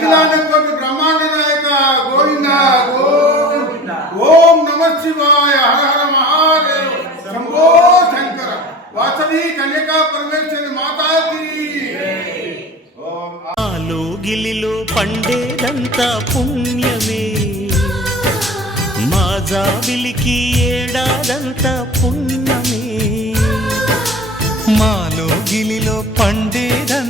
అఖిలాండ బ్రహ్మాండ నాయక గోవింద. ఓం నమ శివాయ. హర హర మహాదేవ్. శంభో శంకర. వాసవి కన్యకా పరమేశ్వరి మాతాకి. గిలిలో పండేదంతా పుణ్యమే. మా జాబిలికి ఏడాదంతా పుణ్యమే. మాలో గిలిలో పండేదంతా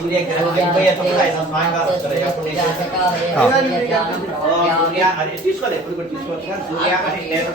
సూర్యగ్రహం అయిపోయేటప్పుడు ఆయన స్నానం కాస్తారు ఎప్పుడు సూర్య అది తీసుకోలేదు ఎప్పుడు కూడా తీసుకోవచ్చు కానీ సూర్య అని లేదా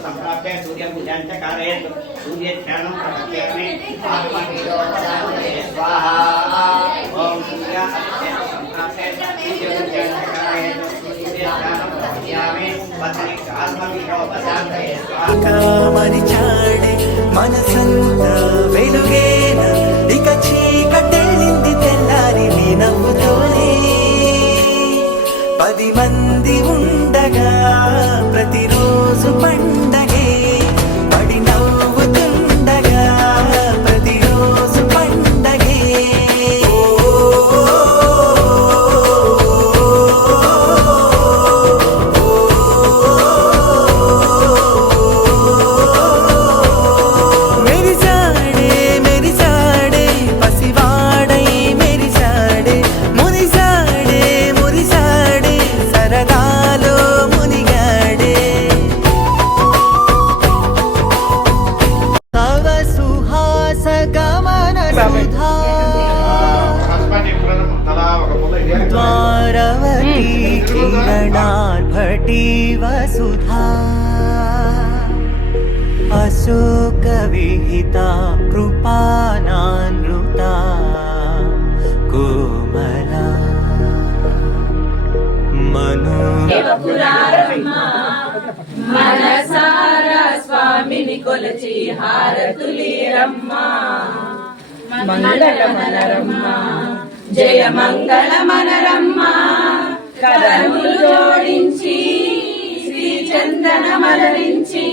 శోకవిహితా విహిత కృపానానృత కోమల మనో. మనసారా స్వామిని కొలచి హారతులీరమ్మా. మంగళ మనరమ్మ జయ మంగళ మనరమ్మ కరములు జోడించి శ్రీ చందన మలరించి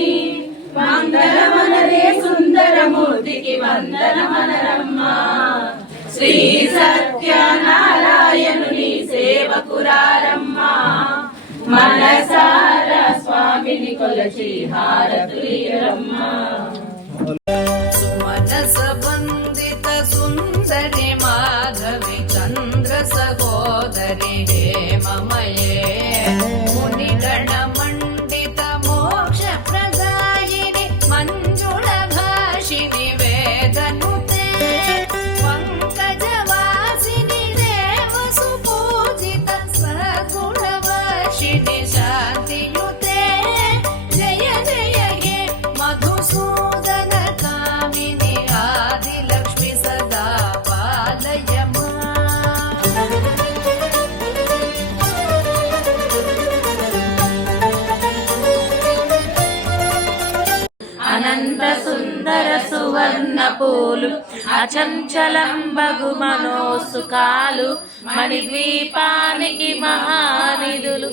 మంగళమనరే సుందరమూర్తికి వందనమనరమ్మా. శ్రీ సత్యనారాయణుని సేవకురారమ్మా. మనసార స్వామిని కొలచి హారతులియరమ్మా. సువర్ణపూలు అచంచలం బగు మనోసుకాలు మణిద్వీపానికి మహానిధులు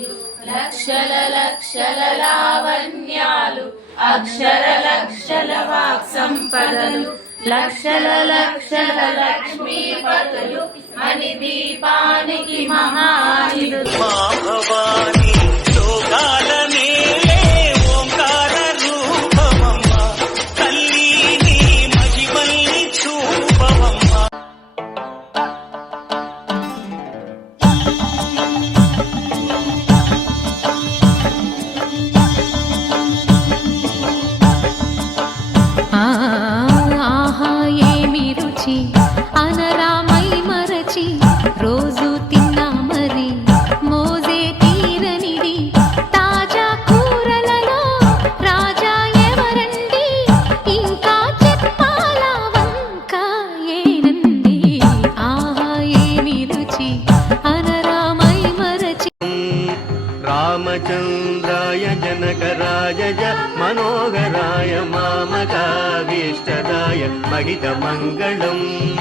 లక్షల లక్షల లావణ్యాలు అక్షర లక్షల వాక్ సంపదలు లక్షల లక్షల లక్ష్మీపతులు మణిదీపానికి మహా மகித மங்களம்.